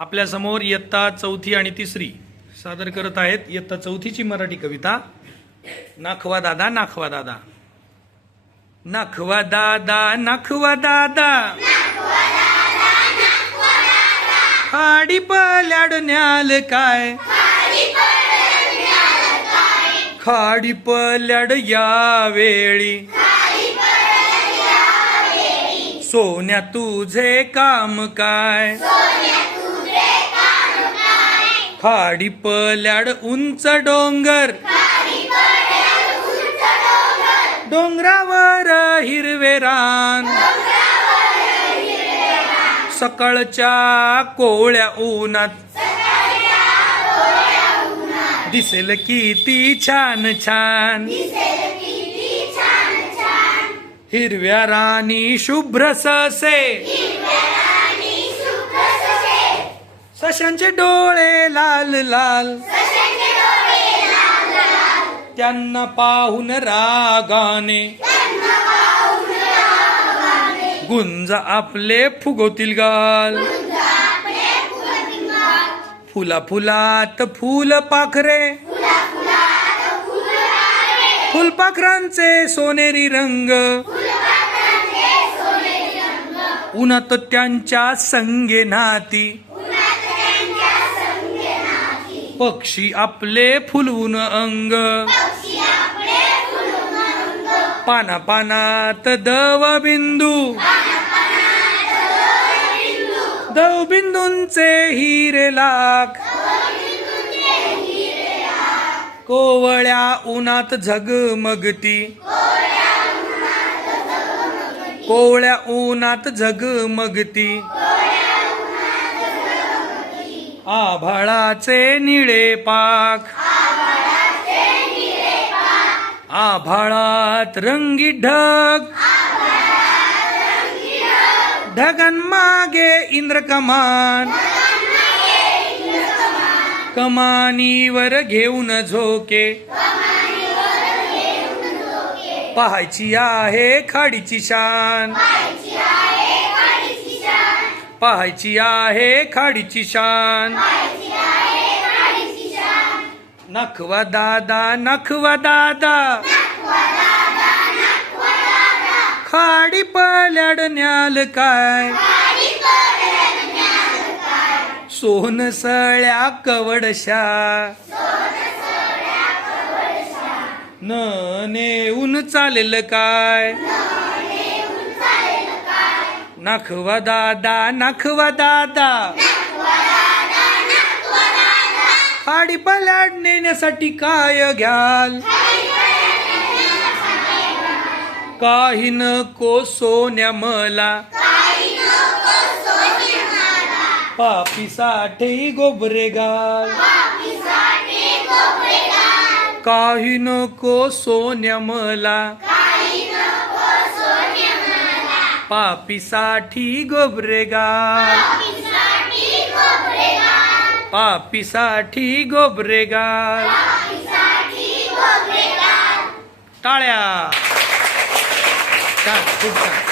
आपल्या समोर इयत्ता चौथी आणि तिसरी सादर करत आहेत इयत्ता चौथीची मराठी कविता नाखवा दादा नाखवा दादा. नाखवा दादा नाखवा दादा खाडी पल्याड न्याल काय खाडी पल्याड यावेळी सोन्या तुझे काम काय खाडी पल्याड उंच डोंगर डोंगरावर हिरवे रान सकाळच्या कोवळ्या उन्हात दिसेल किती छान छान हिरव्या राणी शुभ्र ससे सशांचे डोळे लाल लाल त्यांना पाहून रागाने गुंज आपले फुगवतील गाल फुला फुलात फुल पाखरे फुलपाखरांचे सोनेरी रंग उन्हात त्यांच्या संगे नाती पक्षी आपले फुलवून अंग पाना पानात दवबिंदू दवबिंदूंचे हिरे लाख कोवळ्या उन्हात झगमगती कोवळ्या उन्हात झगमगती आभाळाचे निळे पाख आभाळात रंगी ढग ढगांमागे इंद्रकमान कमानीवर घेऊन झोके पाहायची आहे खाडीची शान पाहायची आहे खाडीची शान नाखवा दादा नाखवा दादा खाडी पल्याड न्याल काय सोनसळ्या कवडशा न नेऊन चालेल काय नाखवा दादा नाखवा दादा खाडी पल्याड नेण्यासाठी काय घ्याल काही नको सोन्या मला पापीसाठी गोबरे घाल काही नको सोन्या मला पापीसाठी गोबरे घाल पापीसाठी गोबरे घाल टाळ्या. छान खूप छान.